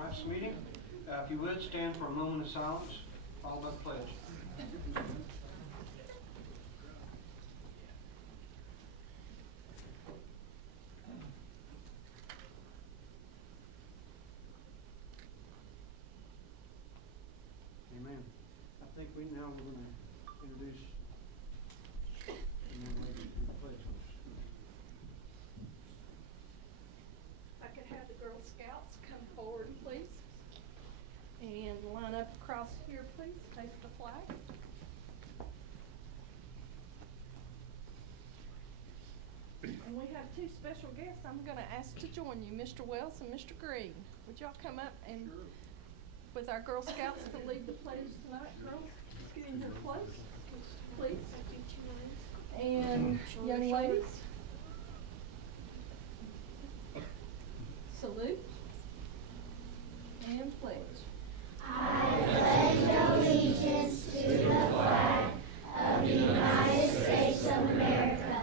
tonight's meeting. If you would, stand for a moment of silence, followed by the pledge. Amen. I think now we're going to introduce the young lady to the pledge. I could have the Girl Scouts come forward, please. And line up across here, please. Face the flag. And we have two special guests I'm going to ask to join you, Mr. Wells and Mr. Green. Would y'all come up and with our Girl Scouts to lead the pledge tonight, girls? Let's get in your place, please. And young ladies, salute and pledge. I pledge allegiance to the flag of the United States of America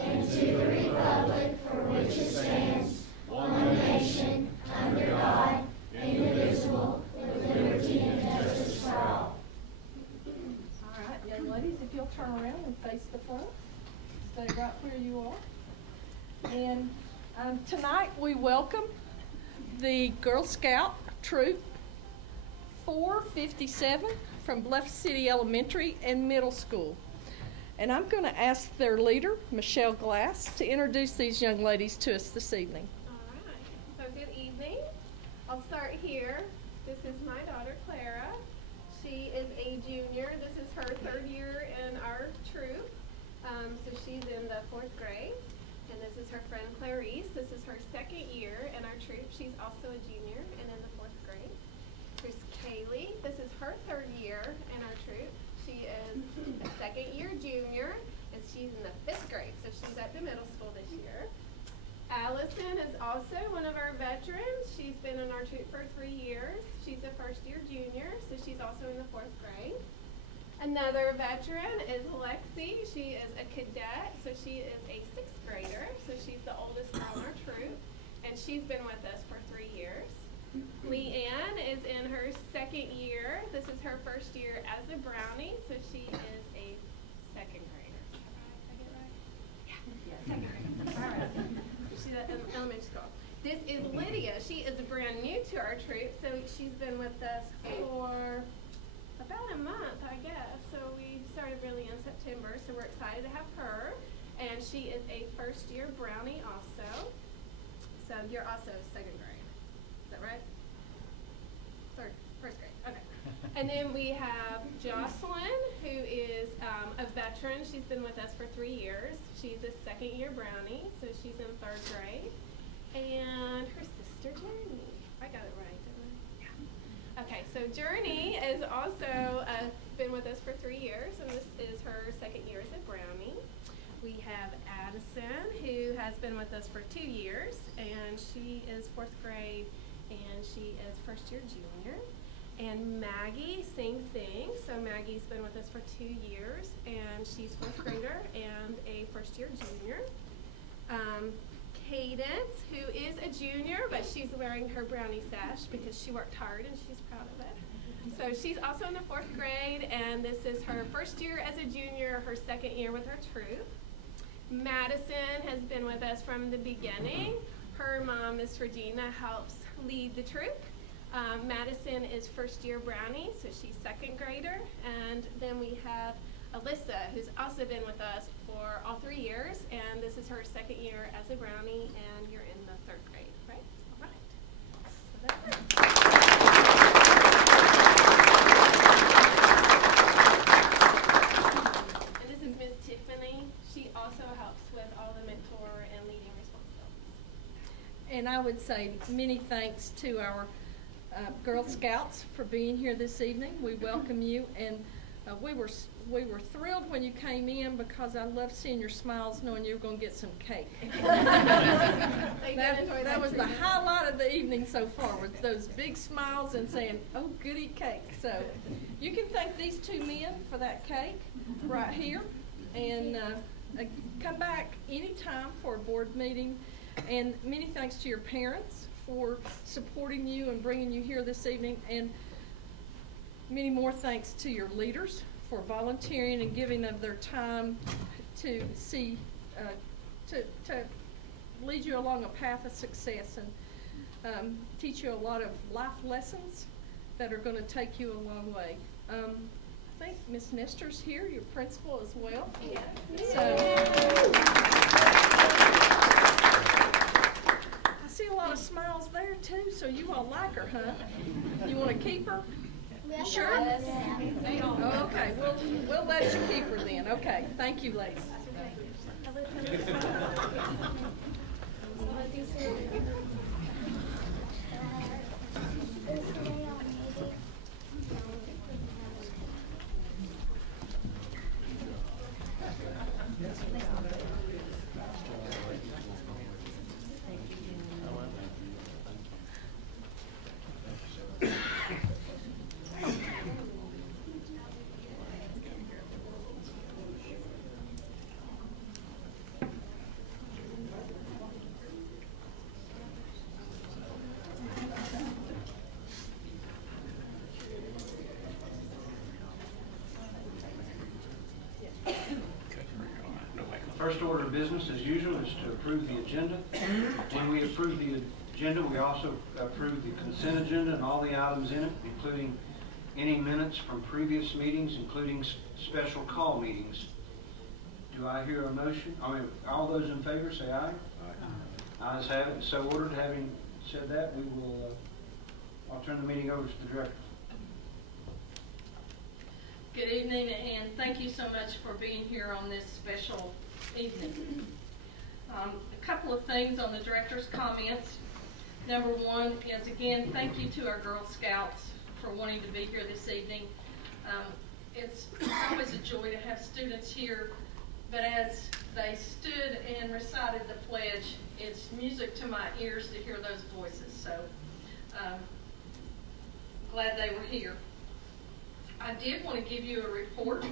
and to the republic for which it stands, one nation, under God, indivisible, with liberty and justice for all. All right, young ladies, if you'll turn around and face the front, stay right where you are. And tonight we welcome the Girl Scout Troop 457 from Bluff City Elementary and Middle School. And I'm going to ask their leader, Michelle Glass, to introduce these young ladies to us this evening. All right, so good evening. I'll start here. This is my daughter, Clara. She is a junior. This is her third year in our troop. So she's in the 4th grade. And this is her friend, Clarice. This is her second year in our troop. She's also a junior and in the 4th grade. There's Kaylee. This is her third year in our troop. She is a second-year junior, and she's in the 5th grade, so she's at the middle school this year. Allison is also one of our veterans. She's been in our troop for 3 years. She's a first-year junior, so she's also in the 4th grade. Another veteran is Lexi. She is a cadet, so she is a 6th grader, so she's the oldest girl in our troop, and she's been with us for 3 years. Leanne is in her 2nd year. This is her first year as a Brownie, so she is a 2nd grader. Did I get it right? Yeah, 2nd grader. All right. She's at elementary school. This is Lydia. She is brand new to our troop, so she's been with us for about a month, I guess. So we started really in September, so we're excited to have her. And she is a first-year Brownie also. So you're also 2nd grade. Is that right? 1st grade, okay. And then we have Jocelyn, who is a veteran. She's been with us for 3 years. She's a 2nd-year Brownie, so she's in 3rd grade. And her sister, Journey. I got it right, didn't I? Yeah. Okay, so Journey is also been with us for 3 years, and this is her 2nd year as a Brownie. We have Addison, who has been with us for 2 years, and she is 4th grade, and she is 1st-year junior. And Maggie, same thing. So Maggie's been with us for 2 years, and she's 4th grader and a 1st-year junior. Cadence, who is a junior, but she's wearing her Brownie sash because she worked hard and she's proud of it. So she's also in the 4th grade, and this is her 1st year as a junior, her 2nd year with our troop. Madison has been with us from the beginning. Her mom, Miss Regina, helps lead the troop. Madison is 1st-year Brownie, so she's 2nd grader. And then we have Alyssa, who's also been with us for all 3 years, and this is her 2nd year as a Brownie, and you're in the 3rd grade, right? All right. So that's it. And this is Miss Tiffany. She also helps with all the mentor and leading responsibilities. And I would say many thanks to our Girl Scouts for being here this evening. We welcome you, and we were thrilled when you came in because I love seeing your smiles, knowing you were going to get some cake. that was the highlight of the evening so far, with those big smiles and saying, "Oh, goody cake!" So you can thank these two men for that cake right here, and come back anytime for a board meeting. And many thanks to your parents for supporting you and bringing you here this evening, and many more thanks to your leaders for volunteering and giving of their time to see, to lead you along a path of success and teach you a lot of life lessons that are going to take you a long way. I think Miss Nestor's here, your principal as well. Yeah. So, I see a lot of smiles there too, so you all like her, huh? You want to keep her? You sure? Yes. Oh, okay, we'll let you keep her then. Okay, thank you, ladies. First order of business, as usual, is to approve the agenda. When we approve the agenda, we also approve the consent agenda and all the items in it, including any minutes from previous meetings, including special call meetings. Do I hear a motion? All those in favor say aye. Aye. Ayes have it. So ordered. Having said that, we will. I'll turn the meeting over to the director. Good evening, and thank you so much for being here on this special evening. A couple of things on the director's comments. Number one is, again, thank you to our Girl Scouts for wanting to be here this evening. It's always a joy to have students here, but as they stood and recited the pledge, it's music to my ears to hear those voices. So glad they were here. I did want to give you a report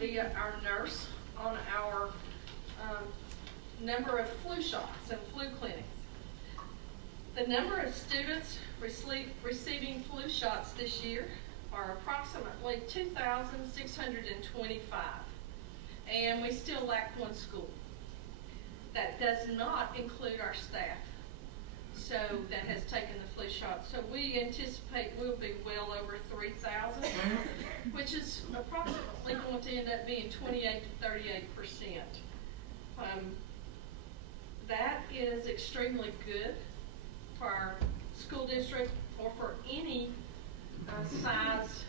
via our nurse on our number of flu shots and flu clinics. The number of students receiving flu shots this year are approximately 2,625, and we still lack one school. That does not include our staff, so that has taken the flu shot. So we anticipate we'll be well over 3,000, which is approximately going to end up being 28 to 38%. That is extremely good for our school district or for any size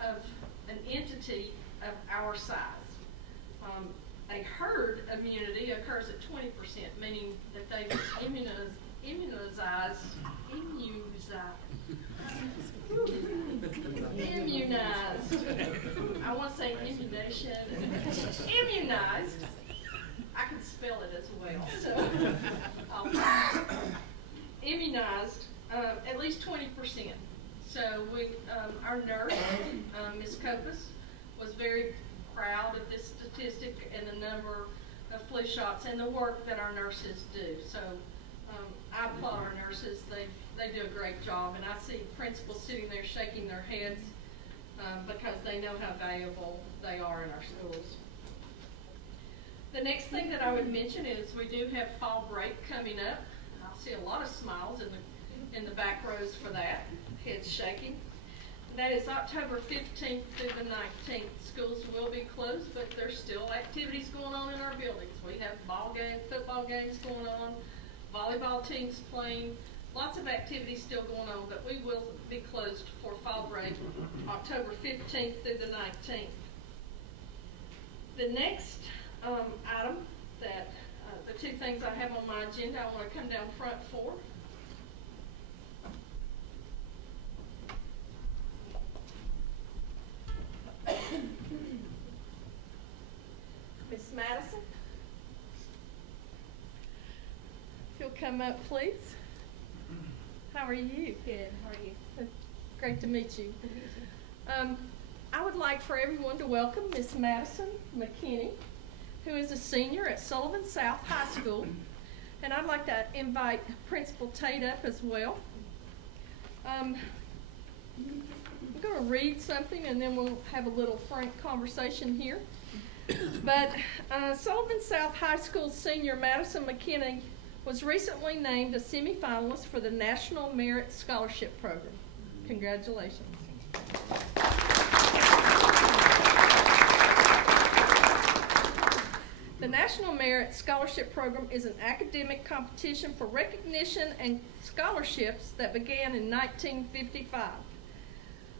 of an entity of our size. A herd immunity occurs at 20%, meaning that they immunized. I want to say immunized. I can spell it as well. So, immunized at least 20%. So our nurse, Ms. Copus, was very proud of this statistic and the number of flu shots and the work that our nurses do. So I applaud our nurses. They do a great job, and I see principals sitting there shaking their heads because they know how valuable they are in our schools. The next thing that I would mention is we do have fall break coming up. I see a lot of smiles in the back rows for that, heads shaking. That is October 15th through the 19th. Schools will be closed, but there's still activities going on in our buildings. We have ball games, football games going on, volleyball teams playing, lots of activities still going on, but we will be closed for fall break October 15th through the 19th. The next item that, the two things I have on my agenda I want to come down front for. Miss Madison, if you'll come up, please. How are you? Good. How are you? Great to meet you. I would like for everyone to welcome Miss Madison McKinney, who is a senior at Sullivan South High School. And I'd like to invite Principal Tate up as well. I'm going to read something and then we'll have a little frank conversation here. But Sullivan South High School senior Madison McKinney was recently named a semifinalist for the National Merit Scholarship Program. Congratulations. The National Merit Scholarship Program is an academic competition for recognition and scholarships that began in 1955.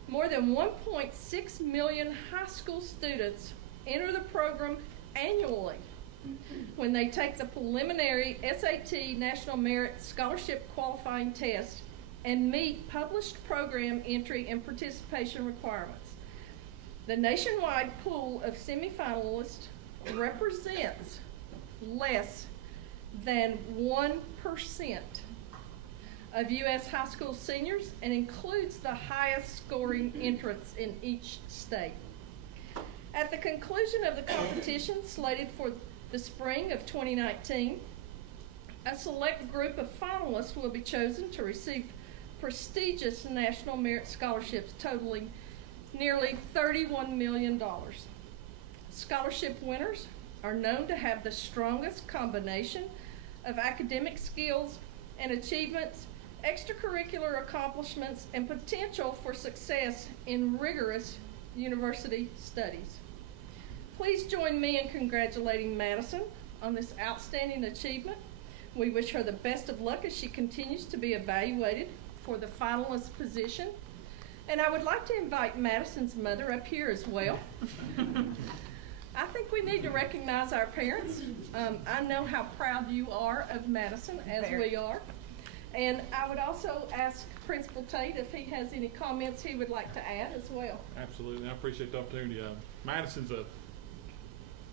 More than 1.6 million high school students enter the program annually when they take the preliminary SAT National Merit Scholarship qualifying test and meet published program entry and participation requirements. The nationwide pool of semifinalists represents less than 1% of U.S. high school seniors and includes the highest scoring entrants in each state. At the conclusion of the competition, slated for the spring of 2019, a select group of finalists will be chosen to receive prestigious National Merit Scholarships totaling nearly $31 million. Scholarship winners are known to have the strongest combination of academic skills and achievements, extracurricular accomplishments, and potential for success in rigorous university studies. Please join me in congratulating Madison on this outstanding achievement. We wish her the best of luck as she continues to be evaluated for the finalist position. And I would like to invite Madison's mother up here as well. I think we need to recognize our parents. I know how proud you are of Madison, as we are. And I would also ask Principal Tate if he has any comments he would like to add as well. Absolutely. I appreciate the opportunity. Madison's an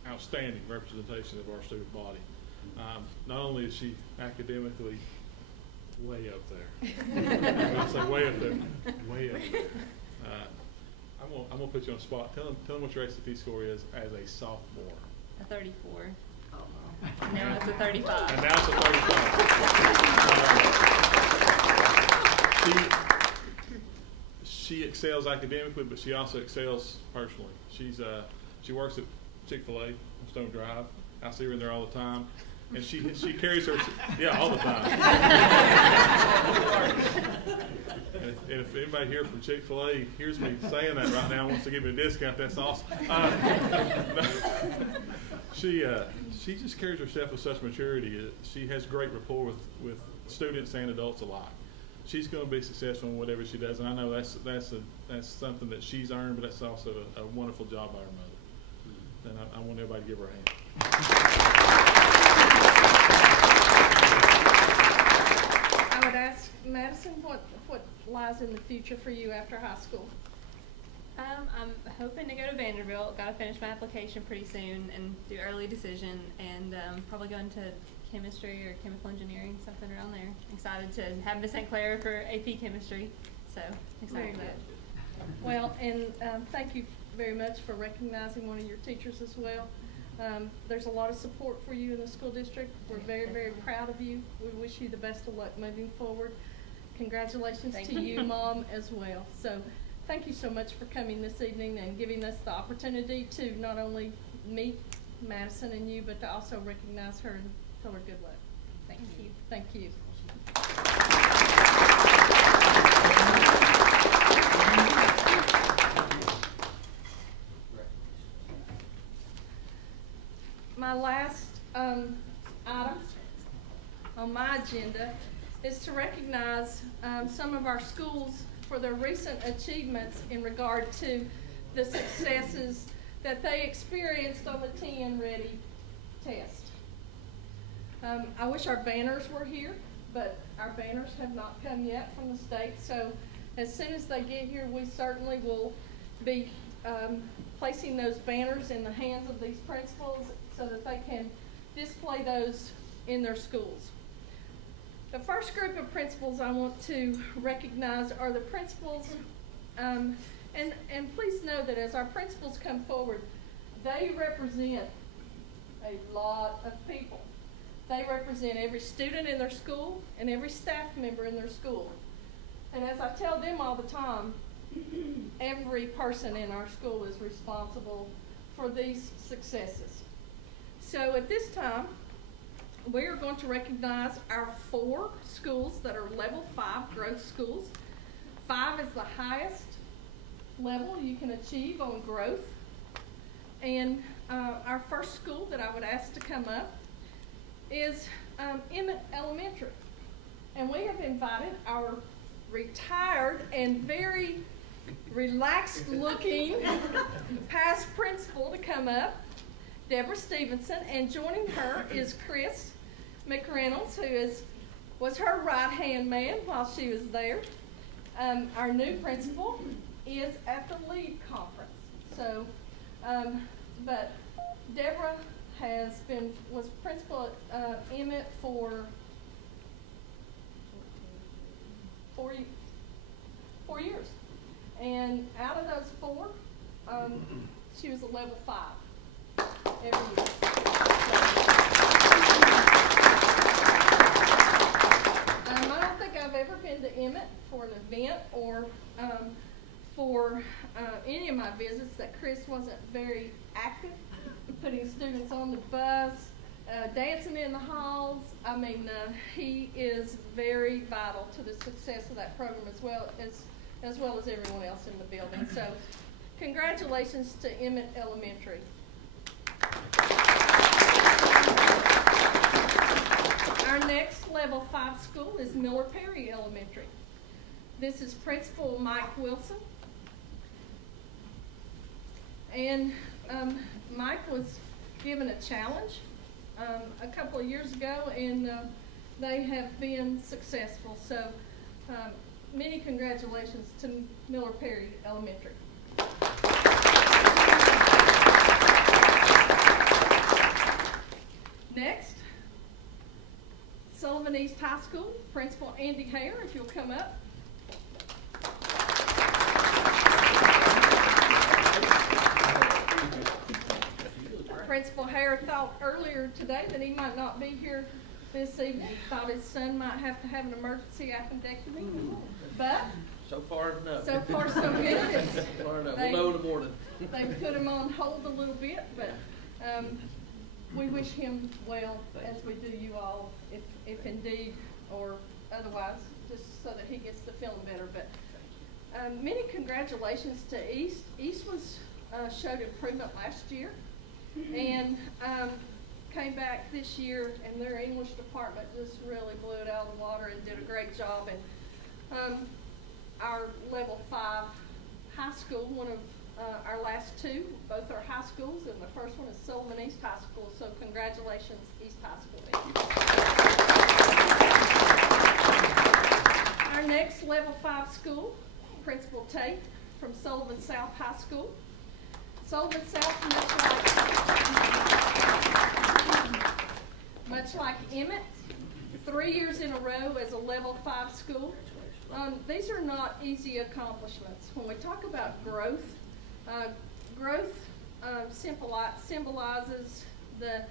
outstanding representation of our student body. Not only is she academically way up there. When I say way up there, way up there. I'm gonna put you on the spot. Tell them what your SAT score is as a sophomore. A 34. Now it's a 35. And now it's a 35. She excels academically, but she also excels personally. She works at Chick-fil-A on Stone Drive. I see her in there all the time. And she carries her, yeah, all the time. And if anybody here from Chick-fil-A hears me saying that right now and wants to give me a discount, that's awesome. She just carries herself with such maturity. She has great rapport with students and adults alike. She's going to be successful in whatever she does, and I know that's something that she's earned, but that's also a wonderful job by her mother. And I want everybody to give her a hand. I would ask Madison what lies in the future for you after high school. I'm hoping to go to Vanderbilt. Got to finish my application pretty soon and do early decision, and probably go into chemistry or chemical engineering, something around there. Excited to have Miss St. Clair for AP chemistry, so excited for that. Well, and thank you very much for recognizing one of your teachers as well. There's a lot of support for you in the school district. We're very, very proud of you. We wish you the best of luck moving forward. Congratulations to you, Mom, as well. So thank you so much for coming this evening and giving us the opportunity to not only meet Madison and you, but to also recognize her and tell her good luck. Thank you. Thank you. My last item on my agenda is to recognize some of our schools for their recent achievements in regard to the successes that they experienced on the 10 Ready test. I wish our banners were here, but our banners have not come yet from the state, so as soon as they get here, we certainly will be placing those banners in the hands of these principals so that they can display those in their schools. The first group of principals I want to recognize are the principals, and please know that as our principals come forward, they represent a lot of people. They represent every student in their school and every staff member in their school. And as I tell them all the time, every person in our school is responsible for these successes. So at this time, we are going to recognize our 4 schools that are level 5 growth schools. 5 is the highest level you can achieve on growth. And our first school that I would ask to come up is Emmett Elementary. And we have invited our retired and very relaxed looking past principal to come up, Deborah Stevenson, and joining her is Chris McReynolds, who was her right-hand man while she was there. Our new principal is at the lead conference. So, but Deborah was principal at Emmett for 4 years. And out of those 4, she was a level 5 every year. I don't think I've ever been to Emmett for an event or for any of my visits that Chris wasn't very active, putting students on the bus, dancing in the halls. I mean, he is very vital to the success of that program as well as everyone else in the building. So, congratulations to Emmett Elementary. Our next level 5 school is Miller Perry Elementary. This is Principal Mike Wilson. And Mike was given a challenge a couple of years ago, and they have been successful. So many congratulations to Miller Perry Elementary. Next, Sullivan East High School, Principal Andy Hare, if you'll come up. Principal Hare thought earlier today that he might not be here this evening. Thought his son might have to have an emergency appendectomy, but so far, no. So far, so good. So far, no. We'll know in the morning. They put him on hold a little bit, but we wish him well, as we do you all, if indeed or otherwise, just so that he gets to feeling better. But many congratulations to East. East showed improvement last year, and came back this year, and their English department just really blew it out of the water and did a great job. And our level 5 high school, one of our last 2, both are high schools, and the first one is Sullivan East High School. So congratulations, East High School. Our next level 5 school, Principal Tate from Sullivan South High School. Sullivan South, much like Emmett, 3 years in a row as a level 5 school. These are not easy accomplishments. When we talk about growth, symbolizes the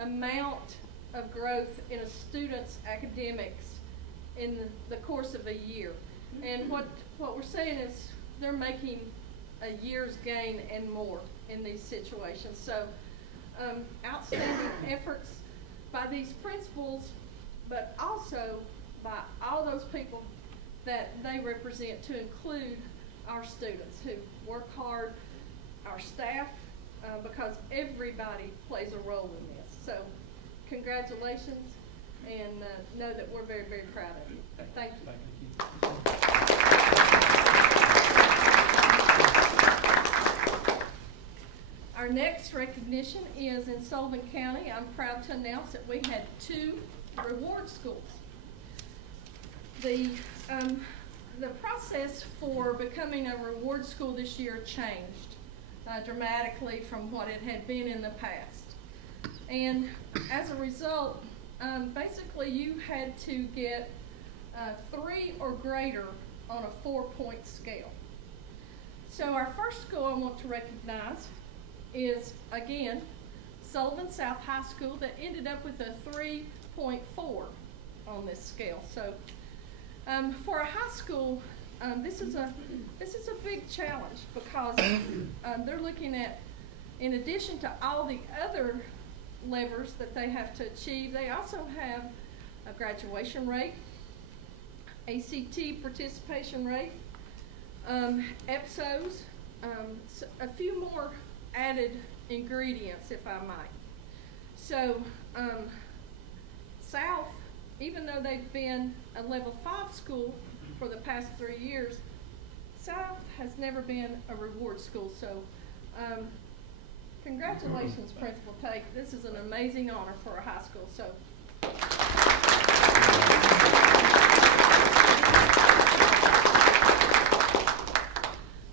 amount of growth in a student's academics in the course of a year. And what we're saying is they're making a year's gain and more in these situations. So outstanding efforts by these principals, but also by all those people that they represent, to include our students who work hard, our staff, because everybody plays a role in this. So congratulations, and know that we're very, very proud of you. Thank you. Our next recognition is in Sullivan County. I'm proud to announce that we had 2 reward schools. The process for becoming a reward school this year changed dramatically from what it had been in the past. And as a result, basically you had to get 3 or greater on a 4-point scale. So our first school I want to recognize is, again, Sullivan South High School, that ended up with a 3 6.4 on this scale. So for a high school, this is a big challenge because they're looking at, in addition to all the other levers that they have to achieve, they also have a graduation rate, ACT participation rate, EPSOs, a few more added ingredients, if I might. So South, even though they've been a level 5 school for the past 3 years, South has never been a reward school. So congratulations, Principal Tate. This is an amazing honor for a high school. So.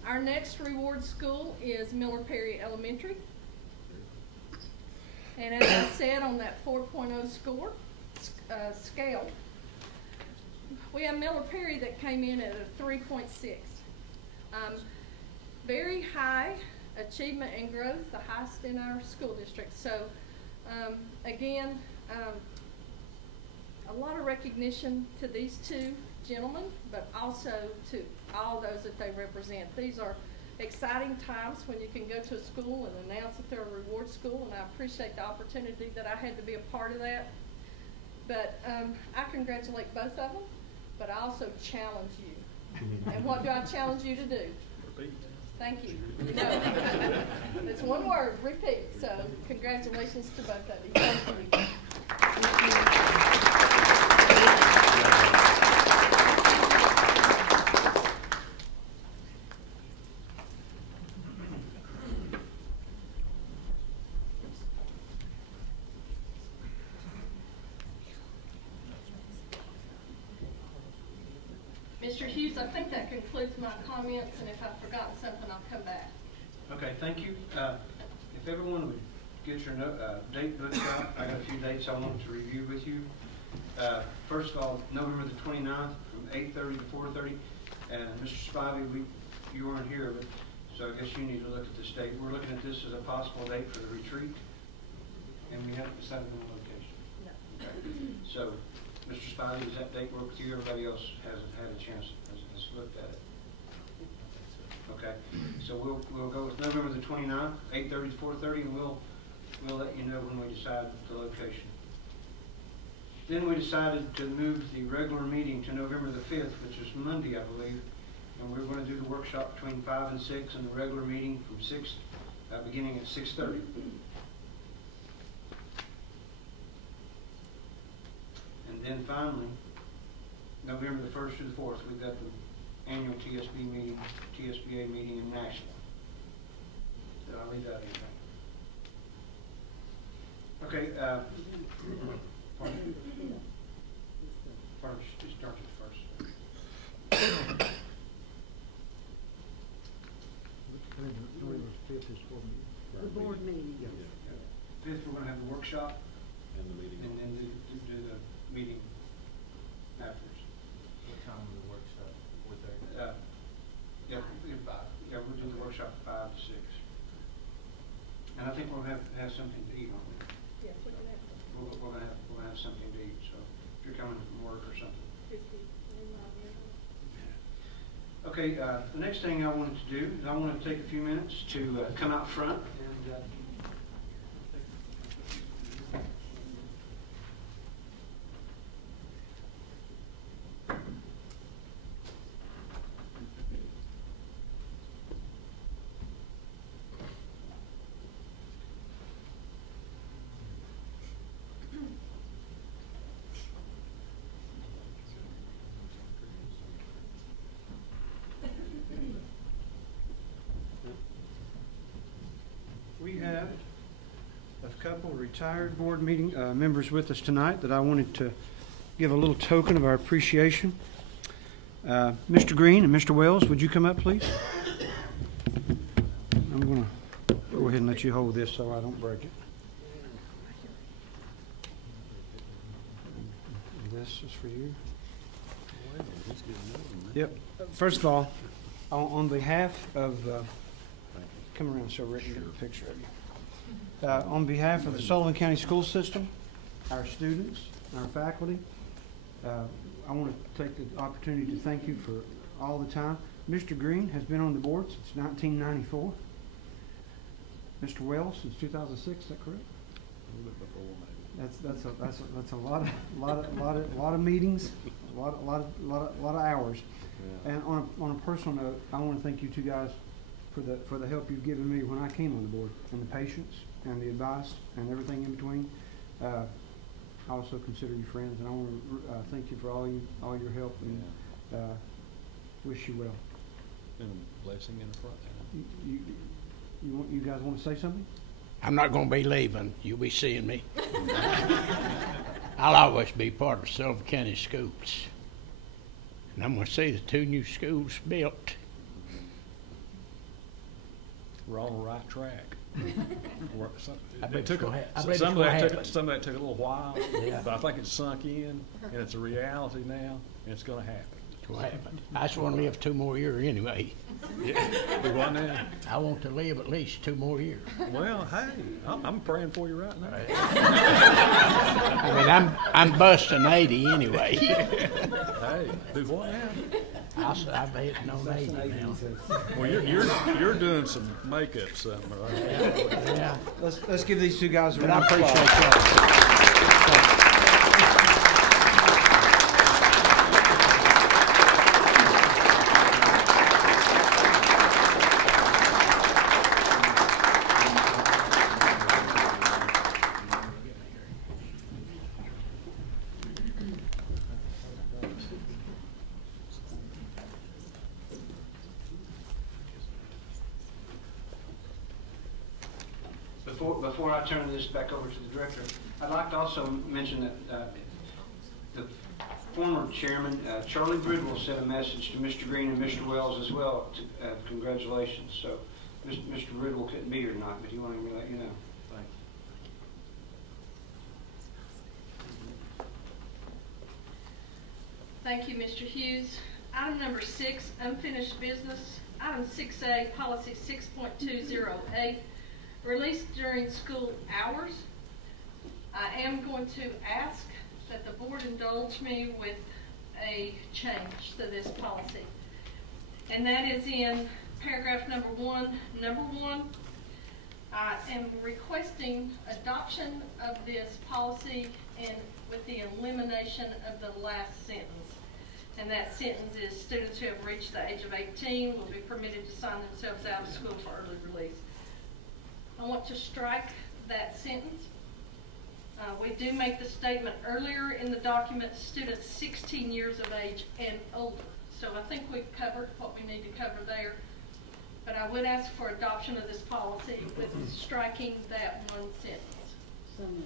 Our next reward school is Miller Perry Elementary. And as I said, on that 4.0 score scale, we have Miller Perry that came in at a 3.6. Very high achievement and growth, the highest in our school district. So again, a lot of recognition to these two gentlemen, but also to all those that they represent. These are exciting times when you can go to a school and announce that they're a reward school, and I appreciate the opportunity that I had to be a part of that. But I congratulate both of them, but I also challenge you. And what do I challenge you to do? Repeat. Thank you. It's one word, repeat. So congratulations to both of you. Thank you. Mr. Hughes, I think that concludes my comments, and if I've forgotten something, I'll come back. Okay, thank you. If everyone would get your date books out, I got a few dates I wanted to review with you. First of all, November the 29th from 8:30 to 4:30. And Mr. Spivey, you weren't here, but so I guess you need to look at this date. We're looking at this as a possible date for the retreat, and we haven't decided on the location. No. Okay. So, Mr. Spivey, does that date work with you? Everybody else hasn't had a chance, has looked at it. Okay, so we'll go with November the 29th, 8:30 to 4:30, and we'll let you know when we decide the location. Then we decided to move the regular meeting to November the 5th, which is Monday, I believe, and we're going to do the workshop between 5 and 6, and the regular meeting from 6, beginning at 6:30. And then finally, November the 1st through the 4th, we've got the annual TSBA meeting in Nashville. Did I leave out anything? Okay, just start it first. The board meeting. Yeah. 5th, we're going to have the workshop. And the meeting. And then do the meeting afterwards. What time of the workshop was there? Yeah, we'll do the workshop 5 to 6. And I think we'll have something to eat on it. Yes, we're going to have We'll have something to eat, so if you're coming from work or something. Okay, the next thing I wanted to do is I want to take a few minutes to come out front and we have a couple of retired board meeting members with us tonight that I wanted to give a little token of our appreciation. Mr. Green and Mr. Wells, would you come up, please? I'm going to go ahead and let you hold this so I don't break it. This is for you. Yep. First of all, on behalf of come around so Rick can get a picture of you. On behalf of the Sullivan County School System, our students, our faculty. I want to take the opportunity to thank you for all the time. Mr. Green has been on the board since 1994. Mr. Wells since 2006. Is that correct? A little bit before, maybe. That's a lot of meetings, a lot of hours. Yeah. And on a personal note, I want to thank you two guys for the help you've given me when I came on the board, and the patience and the advice and everything in between. I also consider you friends, and I want to thank you for all your help, and wish you well. Been a blessing in the front end. You guys want to say something? I'm not going to be leaving. You'll be seeing me. I'll always be part of Sullivan County Schools. And I'm going to see the 2 new schools built. We're on the right track. I bet Some it's of gonna that happen. took a little while, Yeah. but I think it's sunk in, and it's a reality now, and it's going to happen. It's going to happen. I just want to live 2 more years anyway. Do what now? I want to live at least 2 more years. Well, hey, I'm praying for you right now. I mean, I'm busting 80 anyway. Hey, do what now? I've hitting on 80 now. Well, you're doing some makeup something, right? Yeah. Let's give these two guys a But round I of appreciate applause. that. Before I turn this back over to the director, I'd like to also mention that the former chairman, Charlie Bridwell, sent a message to Mr. Green and Mr. Wells as well. Congratulations. So Mr. Bridwell couldn't be here tonight, but he wanted me to let you know. Thank you, Mr. Hughes. Item number 6, unfinished business. Item 6A, policy 6.20A, released during school hours. I am going to ask that the board indulge me with a change to this policy. And that is in paragraph number 1. Number 1, I am requesting adoption of this policy and with the elimination of the last sentence. And that sentence is students who have reached the age of 18 will be permitted to sign themselves out of school for early release. I want to strike that sentence. We do make the statement earlier in the document, students 16 years of age and older. So I think we've covered what we need to cover there. But I would ask for adoption of this policy with striking that one sentence. So moved.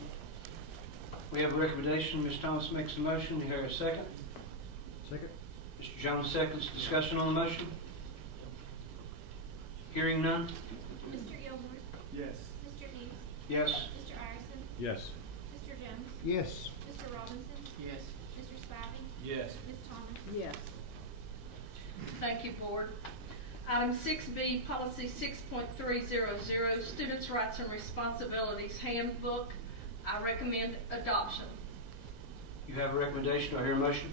We have a recommendation. Ms. Thomas makes a motion. Do you hear a second? Second. Mr. Jones seconds. Discussion on the motion? Hearing none? Mr. Gilmore? Yes. Mr. Hughes? Yes. Mr. Ireson? Yes. Mr. Jones? Yes. Mr. Robinson? Yes. Mr. Spivey? Yes. Ms. Thomas? Yes. Thank you, board. Item 6B, policy 6.300, students' rights and responsibilities handbook. I recommend adoption. You have a recommendation. Do I hear a motion?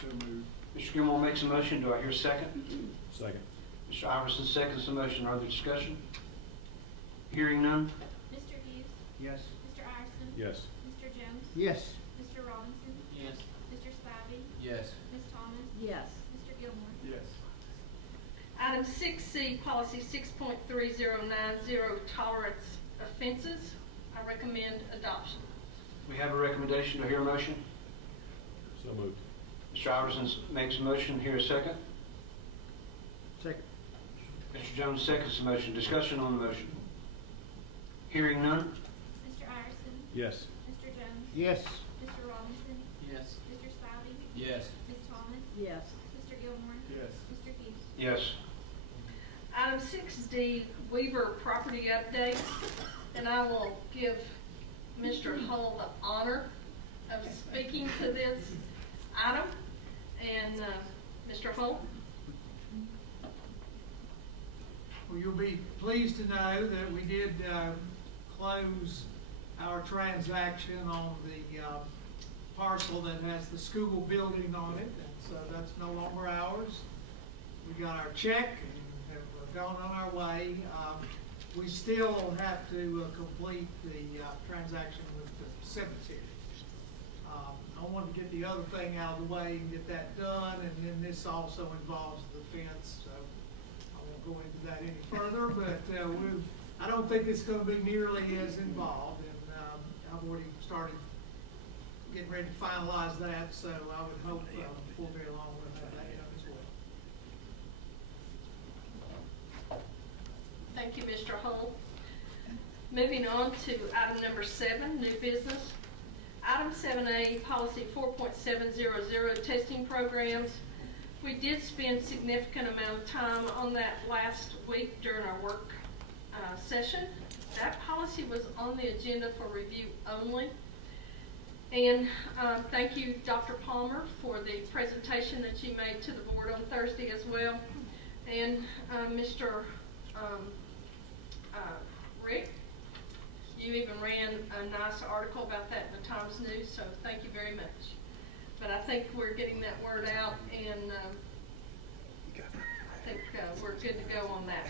So moved. Mr. Gilmore makes a motion. Do I hear a second? Second. Mr. Iverson seconds the motion. Are there discussion? Hearing none? Mr. Hughes? Yes. Mr. Ireson? Yes. Mr. Jones? Yes. Mr. Robinson? Yes. Mr. Spivey? Yes. Ms. Thomas? Yes. Mr. Gilmore? Yes. Item 6C, policy 6.3090, tolerance offenses. I recommend adoption. We have a recommendation. Do I hear a motion? So moved. Mr. Iverson makes a motion. Hear a second? Second. Mr. Jones seconds the motion. Discussion on the motion. Hearing none? Mr. Ireson? Yes. Mr. Jones? Yes. Mr. Robinson? Yes. Mr. Spivey? Yes. Ms. Thomas? Yes. Mr. Gilmore? Yes. Mr. Hughes? Yes. Item 6D, Weaver property update, and I will give Mr. Hull the honor of speaking to this item. And Mr. Hull? Well, you'll be pleased to know that we did close our transaction on the parcel that has the school building on it, and so that's no longer ours. We got our check and have gone on our way. We still have to complete the transaction with the cemetery. I wanted to get the other thing out of the way and get that done, and then this also involves the fence, so I won't go into that any further, but I don't think it's going to be nearly as involved, and I've already started getting ready to finalize that, so I would hope before very long we'll have that done as well. Thank you, Mr. Hull. Moving on to item number 7, new business. Item 7A, policy 4.700, testing programs. We did spend significant amount of time on that last week during our work session. That policy was on the agenda for review only. And thank you, Dr. Palmer, for the presentation that you made to the board on Thursday as well. And Mr. Rick, you even ran a nice article about that in the Times News, so thank you very much. But I think we're getting that word out, and I think we're good to go on that.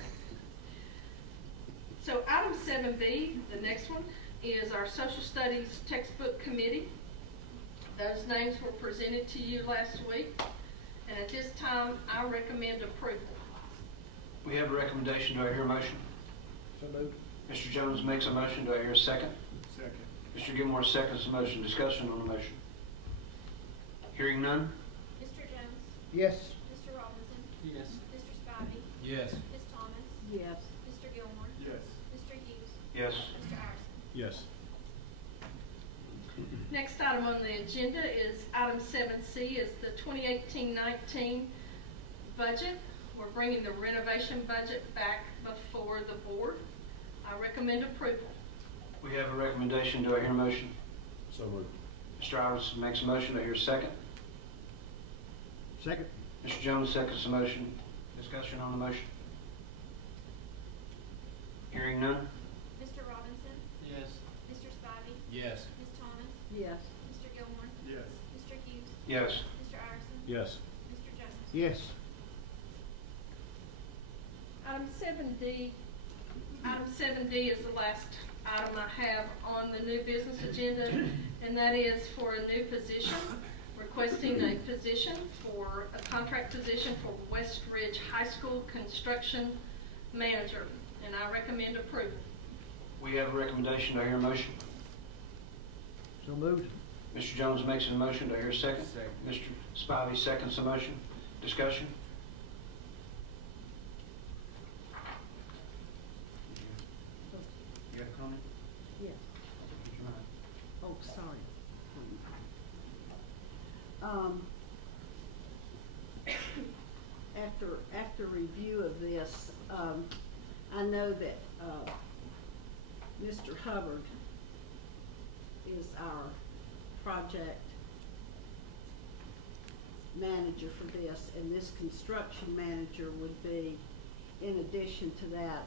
So item 7B, the next one, is our social studies textbook committee. Those names were presented to you last week, and at this time, I recommend approval. We have a recommendation. Do I hear a motion? So moved. Mr. Jones makes a motion. Do I hear a second? Second. Mr. Gilmore seconds the motion. Discussion on the motion. Hearing none? Mr. Jones? Yes. Mr. Robinson? Yes. Mr. Spivey? Yes. Ms. Thomas? Yes. Mr. Gilmore? Yes. Mr. Hughes? Yes. Mr. Iverson? Yes. Next item on the agenda is item 7C, is the 2018-19 budget. We're bringing the renovation budget back before the board. I recommend approval. We have a recommendation. Do I hear a motion? So moved. Mr. Iverson makes a motion. Do I hear a second? Second. Mr. Jones seconds the motion. Discussion on the motion. Hearing none? Mr. Robinson? Yes. Mr. Spivey? Yes. Ms. Thomas? Yes. Mr. Gilmore? Yes. Mr. Hughes? Yes. Mr. Iverson? Yes. Mr. Jones? Yes. Item 7D. Item 7D is the last item I have on the new business agenda, and that is for a new position, requesting a position for a contract position for West Ridge High School construction manager, and I recommend approval. We have a recommendation. Do I hear a motion? So moved. Mr. Jones makes a motion. Do I hear a second? Second. Mr. Spivey seconds the motion. Discussion? You got a comment? Yes. Oh, sorry. After review of this, I know that Mr. Hubbard is our project manager for this, and this construction manager would be in addition to that.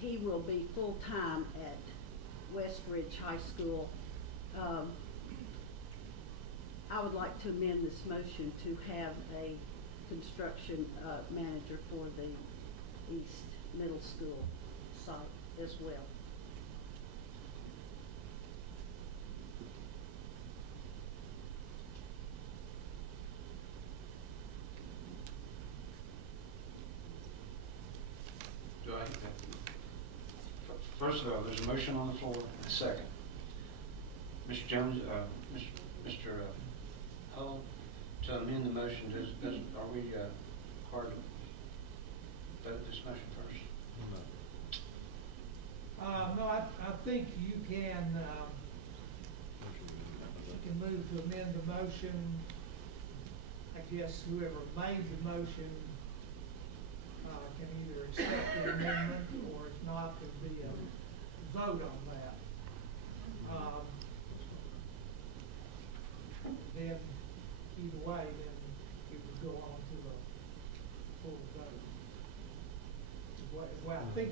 He will be full-time at West Ridge High School. I would like to amend this motion to have a construction manager for the East Middle School site as well. Do I? First of all, there's a motion on the floor and a second. Mr. Jones, Mr. Hull, to amend the motion, are we required to vote this motion first? No, I think you can move to amend the motion. I guess whoever made the motion can either accept the amendment, or if not, there'd be a vote on that. Then, either way, then it would go on to a full vote. Is what I think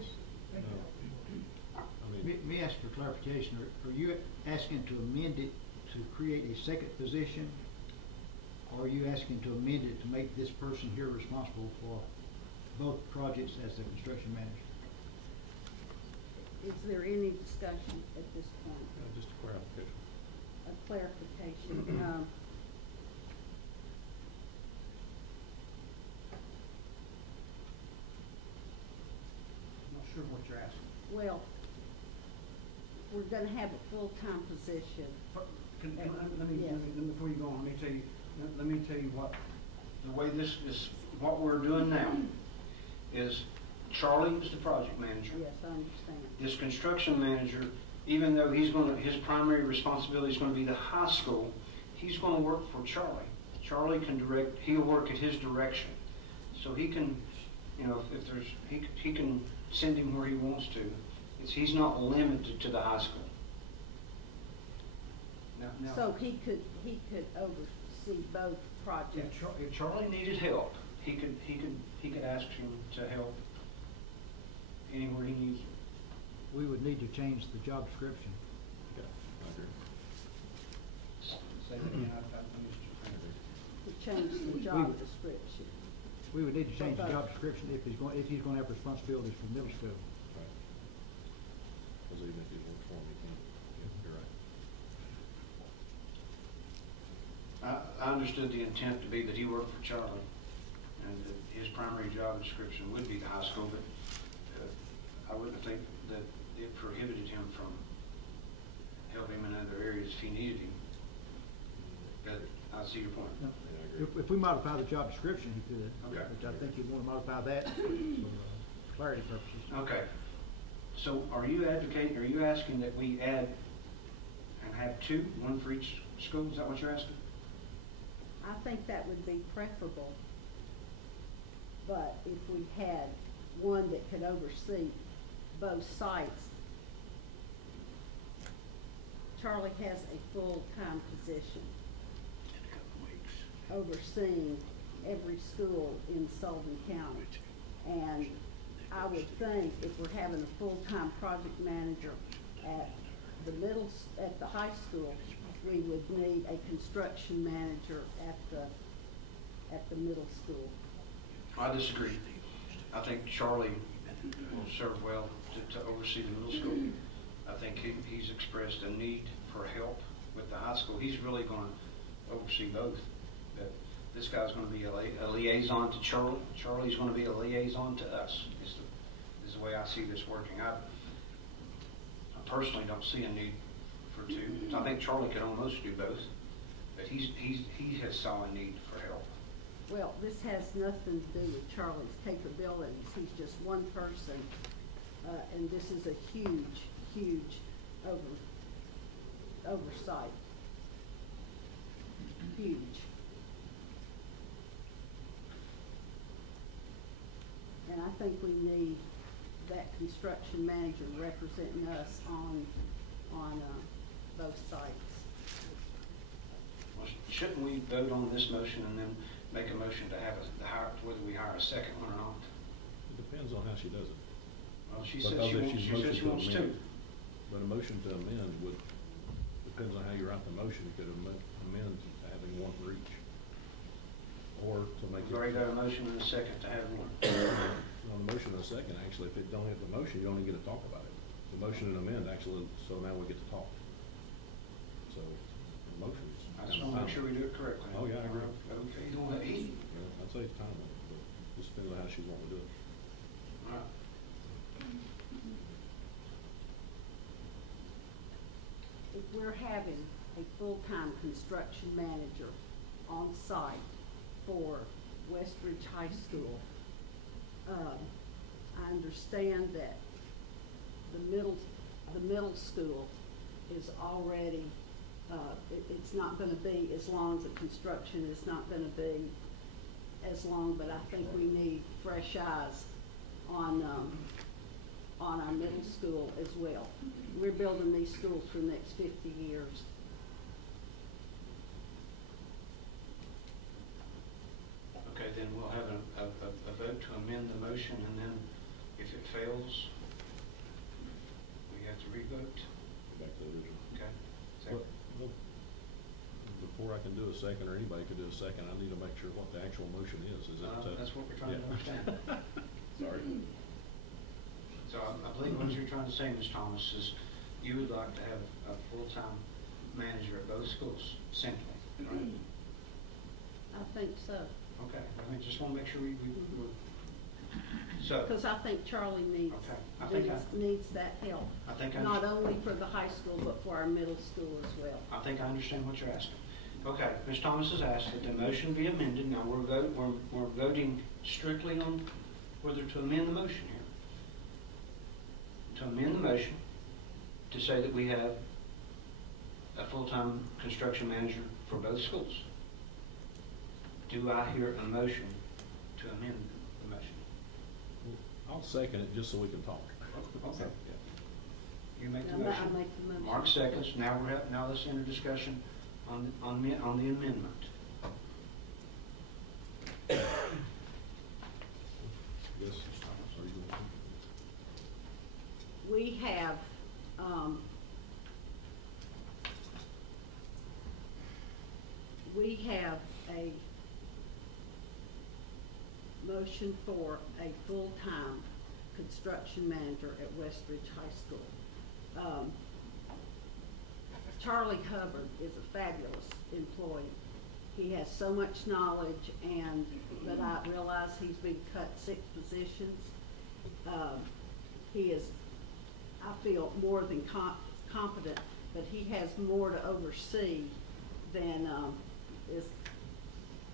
May I ask for clarification? Are you asking to amend it to create a second position? Or are you asking to amend it to make this person here responsible for both projects as the construction manager? Is there any discussion at this point? Just a clarification. A clarification. I'm not sure what you're asking. Well, we're gonna have a full-time position. Before you go on, let me tell you what, the way this is, what we're doing now is Charlie is the project manager. Yes, I understand. This construction manager, even though his primary responsibility is gonna be the high school, he's gonna work for Charlie. Charlie can direct, he'll work at his direction. So he can, you know, if there's, he can send him where he wants to. He's not limited to the high school. Now, So he could oversee both projects. if Charlie needed help, he could ask him to help anywhere he needs. We would need to change the job description. Okay, I agree. Say that again, I missed you. To change the job description. We would need to change the job description if he's going to have responsibilities for middle school. Right. Because even if he works for him, he can't. You're right. I understood the intent to be that he worked for Charlie, and that his primary job description would be the high school, but I wouldn't think that it prohibited him from helping him in other areas if he needed him. But I see your point. If we modify the job description, he could. Okay. Which I think you'd want to modify that for clarity purposes. Okay. So are you asking that we add and have two, one for each school? Is that what you're asking? I think that would be preferable. But if we had one that could oversee both sites, Charlie has a full-time position overseeing every school in Sullivan County. And I would think if we're having a full-time project manager at the high school, we would need a construction manager at the middle school. I disagree. I think Charlie will serve well to oversee the middle school. I think he's expressed a need for help with the high school. He's really going to oversee both. But this guy's going to be a liaison to Charlie. Charlie's going to be a liaison to us. Is the way I see this working. I personally don't see a need for two. I think Charlie could almost do both, but he has saw a need for help. Well, this has nothing to do with Charlie's capabilities. He's just one person, and this is a huge, huge oversight. Huge. And I think we need that construction manager representing us on both sites. Well, shouldn't we vote on this motion and then make a motion to have whether we hire a second one or not? It depends on how she does it. Well, she said she wants two. But a motion to amend depends on how you write the motion. You could amend to having one for each. Or to make We've already got a motion and a second to have one. On the motion and a second, actually, if it don't have the motion, you don't even get to talk about it. The motion and amend, actually, so now we get to talk. So, the motions. I just want to make sure we do it correctly. Oh, yeah, I agree. Okay, you don't have easy. Yeah, I'd say it's time, but it just depends on how she's wanting to do it. All right. If we're having a full-time construction manager on site for Westridge High School, I understand that the middle school is already, it's not going to be as long as the construction is not going to be as long, but I think we need fresh eyes on our middle school as well. We're building these schools for the next 50 years. Okay, then we'll have a vote to amend the motion, and then if it fails, revote? Back to the original. Okay. Well, before I can do a second, or anybody can do a second, I need to make sure what the actual motion is. Is it? That's what we're trying to understand. Sorry. So I believe what you're trying to say, Ms. Thomas, is you would like to have a full-time manager at both schools, simply, right? I think so. Okay, I mean, just want to make sure we're, so. Because I think Charlie needs, Okay, I think needs that help. I think Not only for the high school, but for our middle school as well. I think I understand what you're asking. Okay, Ms. Thomas has asked that the motion be amended. Now, we're voting strictly on whether to amend the motion here. To amend the motion to say that we have a full-time construction manager for both schools. Do I hear a motion to amend the motion? I'll second it just so we can talk. Okay. You make the Now, motion. I make the motion. Mark seconds. Now now let's enter discussion on the amendment. Yes. Sorry, you go. We have, a motion for a full-time construction manager at Westridge High School. Charlie Hubbard is a fabulous employee. He has so much knowledge, but I realize he's been cut 6 positions. He is, I feel, more than competent, but he has more to oversee than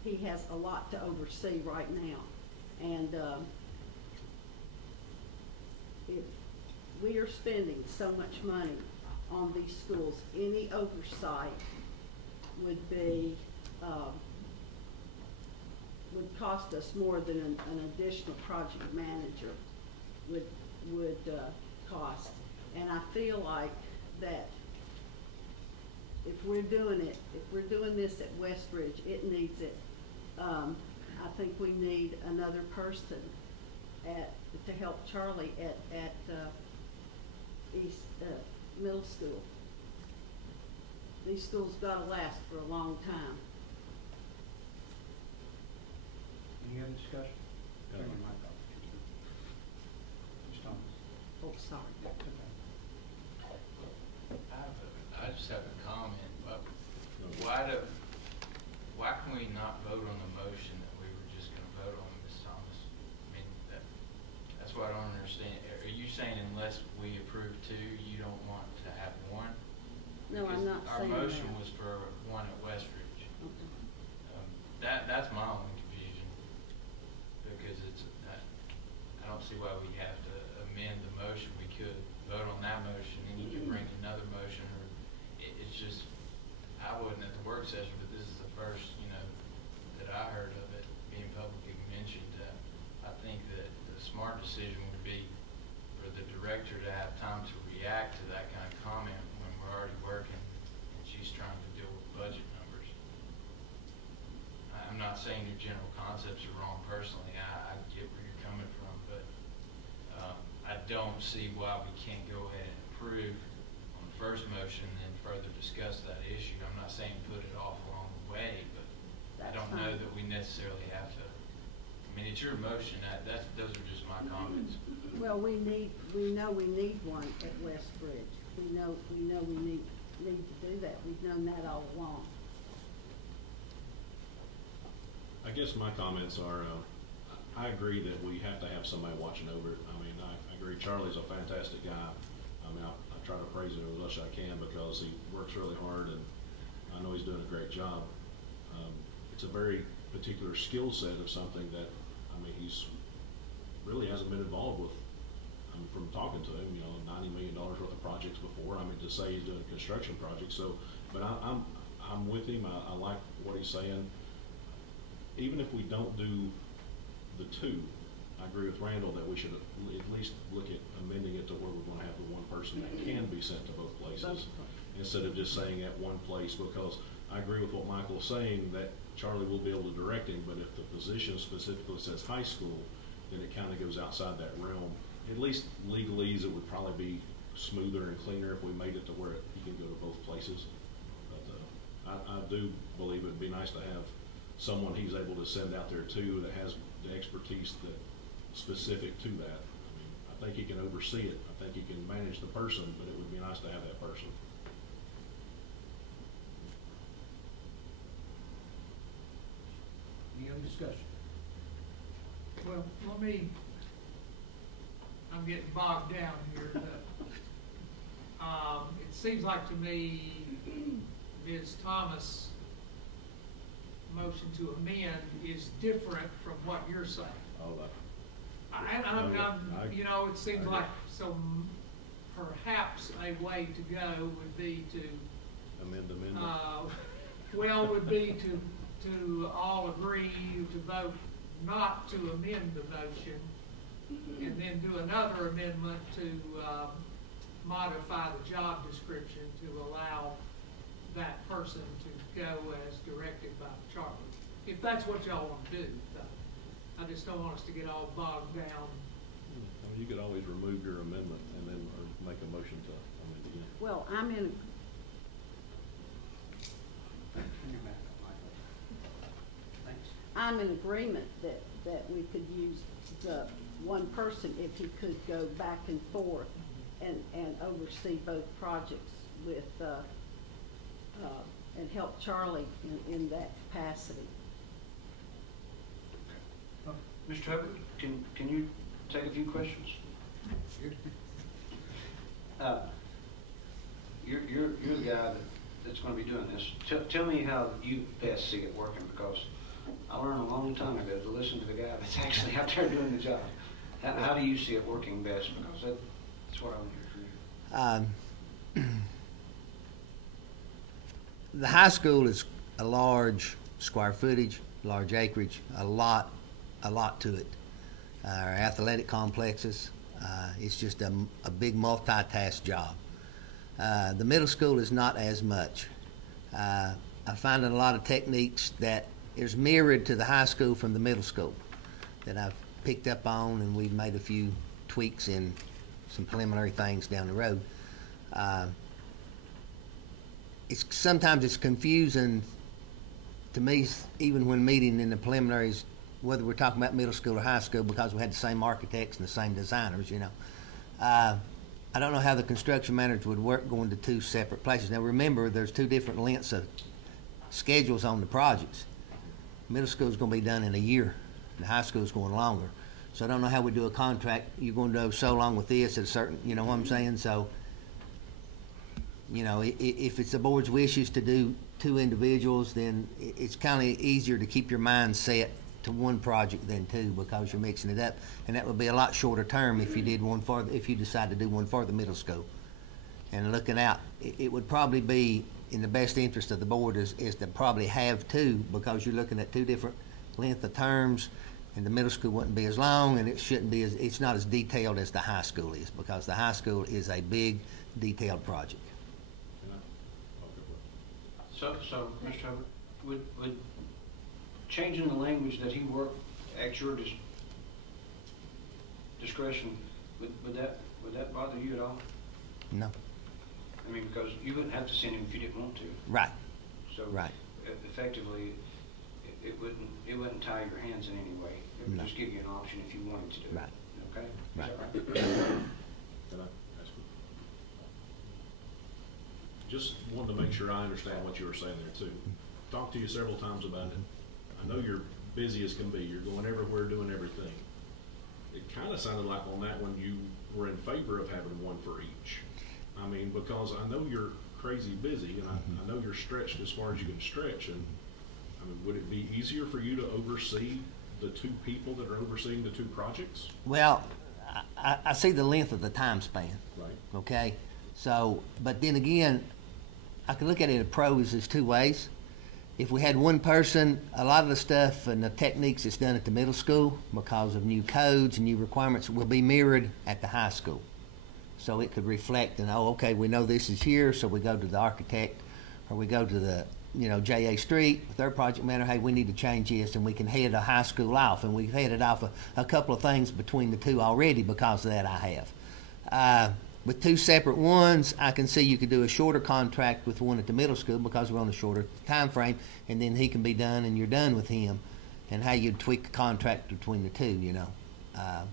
he has a lot to oversee right now. And if we are spending so much money on these schools, any oversight would be would cost us more than an additional project manager would cost. And I feel like that if we're doing this at Westridge, it needs it. I think we need another person to help Charlie at East Middle School. These schools gotta last for a long time. Any other discussion? Yeah. Ms. Thomas. Oh, sorry. I just have a comment, but why can we not vote on the motion that we were just gonna vote on, Ms. Thomas? I mean, that's what I don't understand. Are you saying unless we approve 2, you don't want to have 1? No, I'm not saying that. Our motion was for 1 at Westridge. Okay. That's my only confusion, because I don't see why we have to amend the motion. We could vote on that motion, and you can bring another motion, or it's just, I wasn't at the work session, but this is the first, that I heard of it being publicly mentioned. I think that the smart decision would be for the director to have time to react to that kind of comment when we're already working and she's trying to deal with budget numbers. I'm not saying your general concepts are wrong personally. I get where you're coming from, but I don't see why we can't go ahead and approve on the first motion and then further discuss that issue. I'm not saying put it off along the way, but I don't know that we necessarily have to. I mean, it's your motion. Those are just my comments. Well, we know we need one at Westridge. We know we need to do that. We've known that all along. I guess my comments are, I agree that we have to have somebody watching over it. I mean, I agree Charlie's a fantastic guy. I mean, I try to praise him as much as I can because he works really hard, and I know he's doing a great job. It's a very particular skill set of something that, I mean, he's really hasn't been involved with. From talking to him, $90 million worth of projects before. I mean, to say he's doing construction projects. So, but I'm with him. I like what he's saying. Even if we don't do the 2, I agree with Randall that we should at least look at amending it to where we're going to have the 1 person that can be sent to both places instead of just saying at 1 place, because I agree with what Michael's saying that Charlie will be able to direct him, but if the position specifically says high school, then it kind of goes outside that realm. At least legalese, it would probably be smoother and cleaner if we made it to where he can go to both places. But I do believe it'd be nice to have someone he's able to send out there too that has the expertise that specific to that. I mean, I think he can oversee it. I think he can manage the person, but it would be nice to have that person. Any other discussion? Well, I'm getting bogged down here. It seems like to me, Ms. Thomas' motion to amend is different from what you're saying. You know, it seems like perhaps a way to go would be to Amend. would be to all agree to vote not to amend the motion, and then do another amendment to modify the job description to allow that person to go as directed by the charter. If that's what y'all want to do, though. I just don't want us to get all bogged down. I mean, you could always remove your amendment and then or make a motion to amend again. Well, I'm in agreement that we could use the one person if he could go back and forth and oversee both projects with, and help Charlie in that capacity. Mr. Hubbard, can you take a few questions? You're the guy that's going to be doing this. Tell me how you best see it working, because I learned a long time ago to listen to the guy that's actually out there doing the job. How do you see it working best? Because that's what I want to hear from you. The high school is a large square footage, large acreage, a lot to it. Our athletic complexes, it's just a big multitask job. The middle school is not as much. I find a lot of techniques that is mirrored to the high school from the middle school that I've picked up on, and we've made a few tweaks in some preliminary things down the road. Sometimes it's confusing to me, even when meeting in the preliminaries, whether we're talking about middle school or high school, because we had the same architects and the same designers, you know. I don't know how the construction manager would work going to two separate places. Now remember, there's two different lengths of schedules on the projects. Middle school is going to be done in a year. The high school is going longer. So I don't know how we do a contract. You're going to do so long with this at a certain, you know what I'm saying? So, you know, if it's the board's wishes to do two individuals, then it's kind of easier to keep your mind set to one project than two, because you're mixing it up. And that would be a lot shorter term if you did one for, if you decide to do one for the middle school. And looking out, it would probably be in the best interest of the board is to probably have two, because you're looking at two different length of terms, and the middle school wouldn't be as long, and it shouldn't be it's not as detailed as the high school is, because the high school is a big, detailed project. So Mr. Hubbard, would changing the language that he worked at your discretion, would that bother you at all? No. I mean, because you wouldn't have to send him if you didn't want to. Right. So right. Effectively, it wouldn't tie your hands in any way. It would just give you an option if you wanted to do right. it. Okay? Right. Can I ask you? Just wanted to make sure I understand what you were saying there too. Talked to you several times about it. I know you're busy as can be. You're going everywhere, doing everything. It kind of sounded like on that one you were in favor of having one for each. I mean, because I know you're crazy busy, and I know you're stretched as far as you can stretch. And I mean, would it be easier for you to oversee the two people that are overseeing the two projects? Well, I see the length of the time span. Right. Okay. So, but then again, I can look at it as pros as two ways. If we had one person, a lot of the stuff and the techniques that's done at the middle school, because of new codes and new requirements, will be mirrored at the high school. So it could reflect, and oh, okay, we know this is here, so we go to the architect, or we go to the, you know, J.A. Street with their project manager. Hey, we need to change this, and we can head a high school off, and we've headed off a couple of things between the two already because of that. I have, with two separate ones, I can see you could do a shorter contract with one at the middle school because we're on a shorter time frame, and then he can be done and you're done with him, and how you'd tweak the contract between the two, you know. I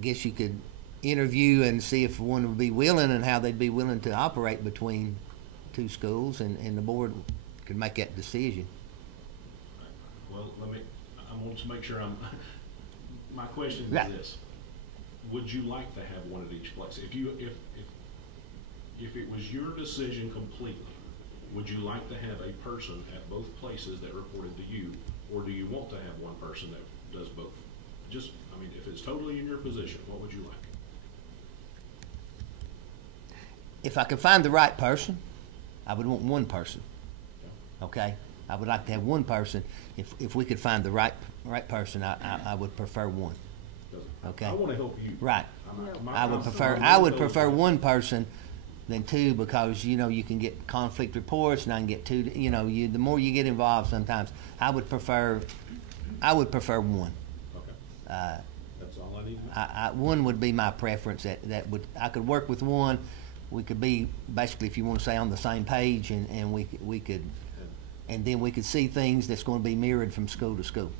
guess you could interview and see if one would be willing and how they'd be willing to operate between two schools, and the board could make that decision. Well, I want to make sure my question is Right. this. Would you like to have one at each place? If it was your decision completely, would you like to have a person at both places that reported to you, or do you want to have one person that does both? Just, I mean, if it's totally in your position, what would you like? If I could find the right person, I would want one person. Okay? I would like to have one person. If we could find the right person, I would prefer one. Okay? I want to help you. Right. I would prefer one. one person than two, because you know you can get conflict reports, and I can get two. You know, the more you get involved, sometimes I would prefer one. Okay. That's all I need. One would be my preference. I could work with one. We could be basically, if you want to say, on the same page, and we could, and then we could see things that's going to be mirrored from school to school.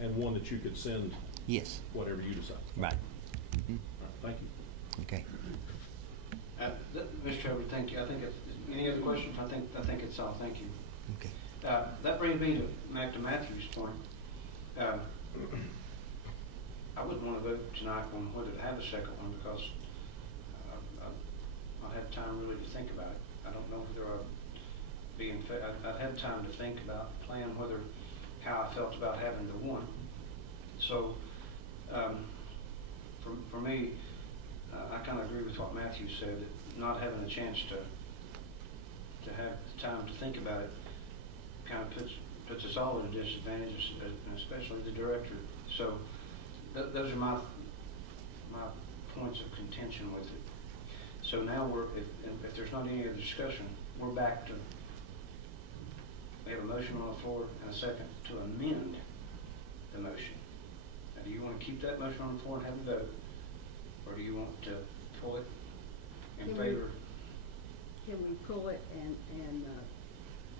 And one that you could send. Yes. Whatever you decide. Right. Mm-hmm. All right, thank you. Okay. Mr. Hubbard, thank you. I think any other questions? I think it's all. Thank you. Okay. That brings me back to Matthew's point. I wouldn't want to vote tonight on whether to have a second one, because I've had time really to think about it. I don't know whether I'd had time to think about, plan how I felt about having the one. So, for me, I kind of agree with what Matthew said, that not having a chance to have the time to think about it kind of puts us all at a disadvantage, and especially the director. So those are my points of contention with it. So now if there's not any other discussion, we're back to, we have a motion on the floor and a second to amend the motion. Now, do you want to keep that motion on the floor and have a vote, or do you want to pull it in favor? Can we pull it and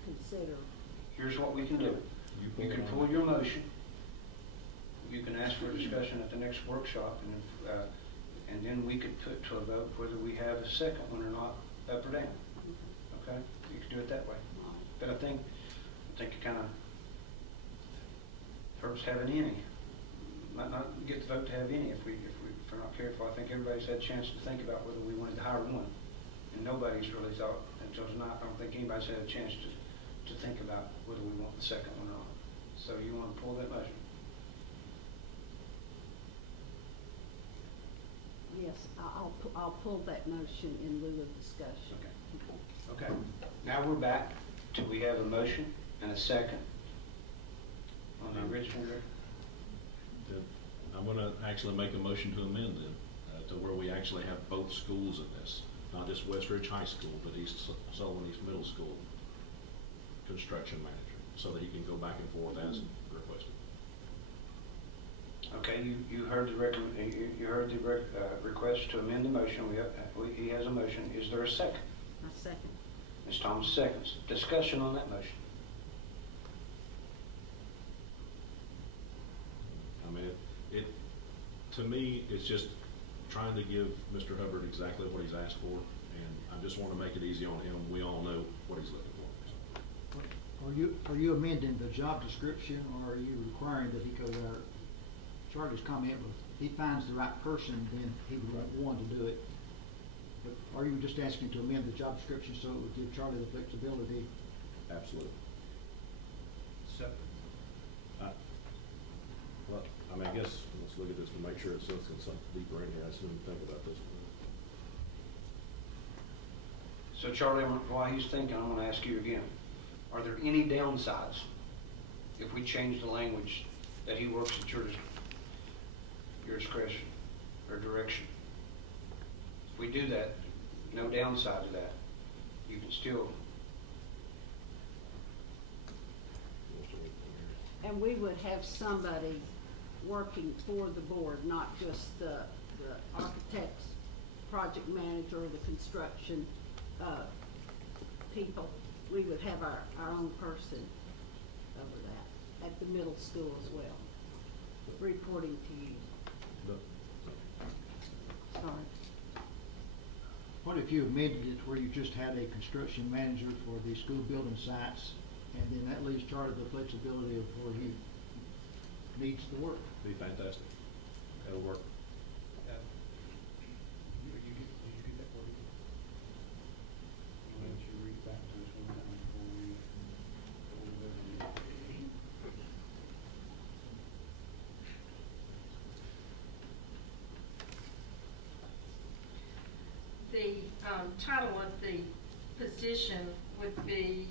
consider? Here's what we can do. You can pull your motion. You can ask for a discussion at the next workshop, and then we could put to a vote whether we have a second one or not, up or down. Okay? You could do it that way. But I think it kind of hurts having any. Might not get the vote to have any if we're not careful. I think everybody's had a chance to think about whether we wanted to hire one, and nobody's really thought until tonight. I don't think anybody's had a chance to think about whether we want the second one or not. So you want to pull that motion? Yes, I'll pull that motion in lieu of discussion. Okay. Okay. Now we're back to, we have a motion and a second on the original. I'm going to actually make a motion to amend then, to where we actually have both schools in this, not just West Ridge High School, but Sullivan East Middle School construction manager, so that he can go back and forth as requested. Okay, you heard the request to amend the motion. He has a motion. Is there a second? A second. Ms. Thomas seconds. Discussion on that motion. I mean, to me, it's just trying to give Mr. Hubbard exactly what he's asked for, and I just want to make it easy on him. We all know what he's looking for. Are you amending the job description, or are you requiring that he go there? Charlie's comment was, he finds the right person, then he would want one to do it. But are you just asking to amend the job description so it would give Charlie the flexibility? Absolutely. Separate. Well, I mean, I guess let's look at this to make sure it's something deeper in here. I shouldn't think about this one. So Charlie, while he's thinking, I want to ask you again, are there any downsides if we change the language that he works at your discretion or direction? If we do that, no downside to that. You can still. And we would have somebody working for the board, not just the architects project manager or the construction, people. We would have our own person over that at the middle school as well, reporting to you. Sorry. What if you amended it where you just had a construction manager for the school building sites, and then that leaves Charlie the flexibility of where he needs the work? Be fantastic. That'll work. The title of the position would be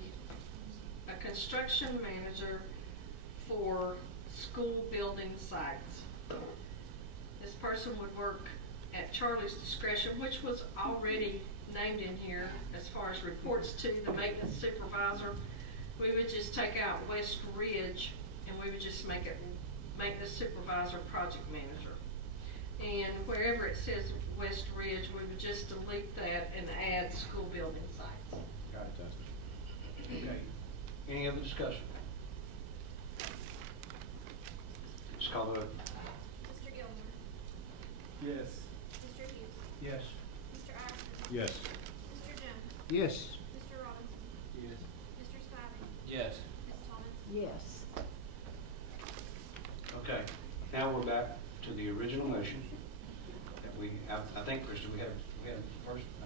a construction manager for school building sites. This person would work at Charlie's discretion, which was already named in here as far as reports to the maintenance supervisor. We would just take out West Ridge and we would just make it maintenance supervisor, project manager. And wherever it says West Ridge, we would just delete that and add school building sites. Fantastic. Okay. Any other discussion? Let's call the vote. Mr. Gilmore. Yes. Mr. Hughes. Yes. Mr. Ashford. Yes. Mr. Jones. Yes. Mr. Robinson. Yes. Mr. Spivey. Yes. Ms. Thomas. Yes. Okay. Now we're back to the original motion that I think, Krista, we had first a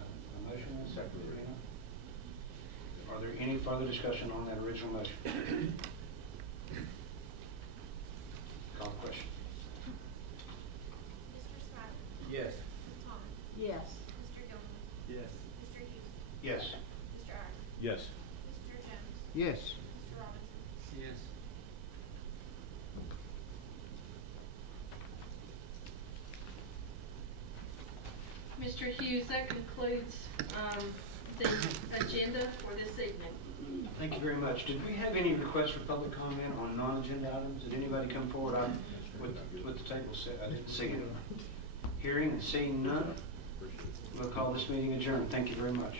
motion and a second, Rena. Are there any further discussion on that original motion? Call the question. Mr. Spivey. Yes. Ms. Thomas. Yes. Mr. Gilmore. Yes. Mr. Hughes. Yes. Mr. Ashford. Yes. Mr. Jones. Yes. Mr. Robinson. Yes. Mr. Hughes, that concludes the agenda for this evening. Thank you very much. Did we have any requests for public comment on non-agenda items? Did anybody come forward with the table set? I didn't see any. Hearing and seeing none, we'll call this meeting adjourned. Thank you very much.